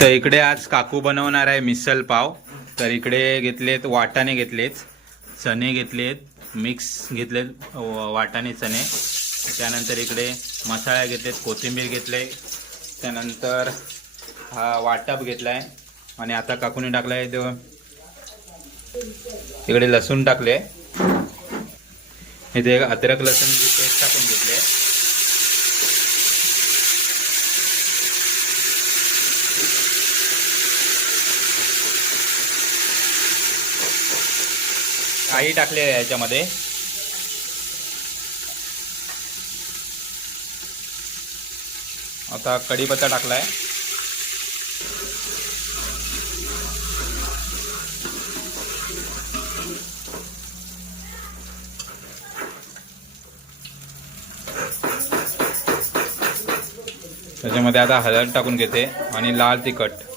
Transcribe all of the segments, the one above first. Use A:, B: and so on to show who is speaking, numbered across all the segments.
A: तर इकडे आज काकू बनवणार आहे मिसल पाव. तर इकडे घेतलेत वाटाणे घेतलेत चणे घेतलेत मिक्स घेतलेत वाटाणे चणे. त्यानंतर इकडे मसाला घेतलेत कोथिंबीर घेतले त्यानंतर हा वाटप घेतला आहे आणि आता काकूने टाकलाय तो. इकडे लसूण टाकले. इथे अद्रक लसूण पेस्ट टाकून घेतले काही टाकले याच्यामध्ये. आता कढीपत्ता टाकलाय. त्याच्यामध्ये आता हळद टाकून घेते आणि लाल तिखट.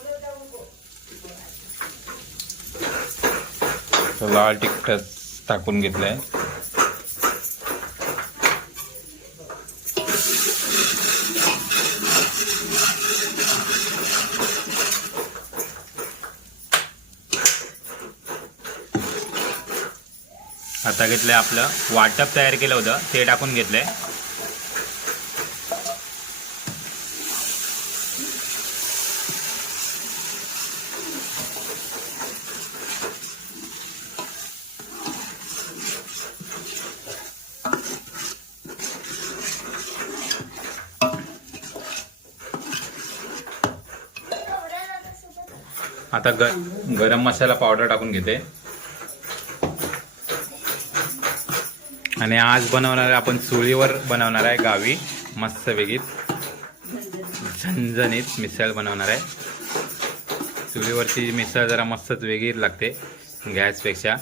A: तर लाल तिखट टाकून घेतलंय. आता घेतलंय आपलं वाटप तयार केलं होतं ते टाकून घेतलंय. आता ग गरम मसाला पावडर टाकून घेते. आणि आज बनवणार आहे आपण चुलीवर बनवणार आहे गावी मस्त वेगळीत झणझणीत मिसळ बनवणार आहे. चुलीवरची मिसळ जरा मस्तच वेगळी लागते गॅसपेक्षा.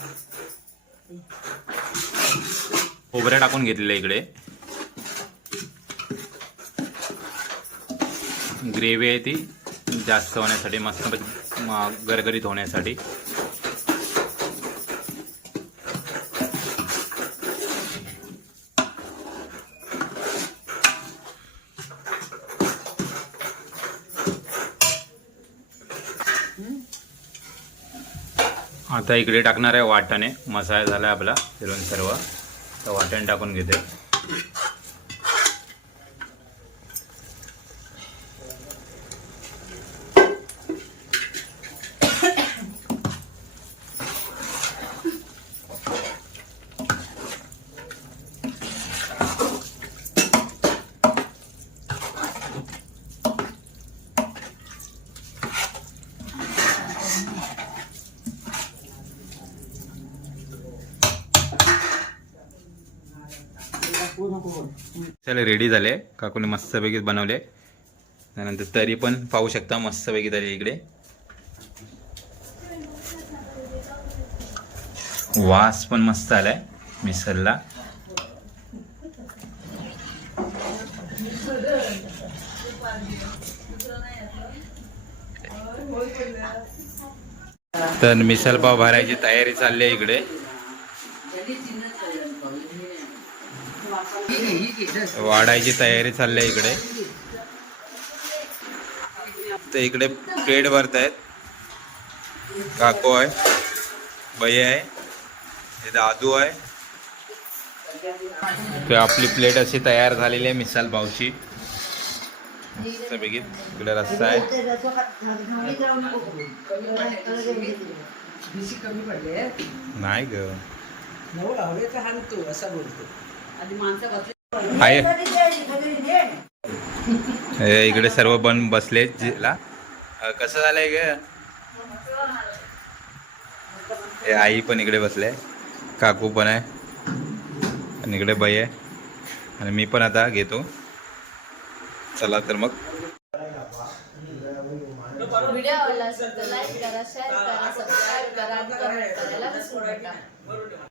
A: खोबऱ्या टाकून घेतलेलं इकडे. ग्रेव्ही आहे ती जास्त होण्यासाठी मस्त गरगरीत होण्यासाठी. आता इकडे टाकणार आहे वाटाणे. मसाला झाला आपला फिरून सर्व. तर वाटाणे टाकून घेते. चला रेडी झाले. काकूने मस्तपैकी बनवले. त्यानंतर तरी पण पाहू शकता मस्तपैकी तरी इकडे. वास पण मस्त आलाय मिसरला तर मिसल पाव भरायची तयारी चालली आहे इकडे. वाढायची तयारी चालली आहे इकडे. तर इकडे प्लेट भरत आहेत. काको आहे भैया आहे हे दादू आहे. तर आपली प्लेट अशी तयार झालेली आहे मिसाल पावची मस्त बेगीत इकडे रस्सा आहे. नाही ग.
B: हाण तू असा बोलतो.
A: आहे इकडे सर्व बन बसले जिला. अ, कसं झालंय ग? आई पण इकडे बसले. काकू पण आहे. आणि इकडे बाई आहे. आणि मी पण आता घेतो. चला तर मग.
C: व्हिडिओ आवडला असेल तर लाईक करा शेअर करा सबस्क्राईब करा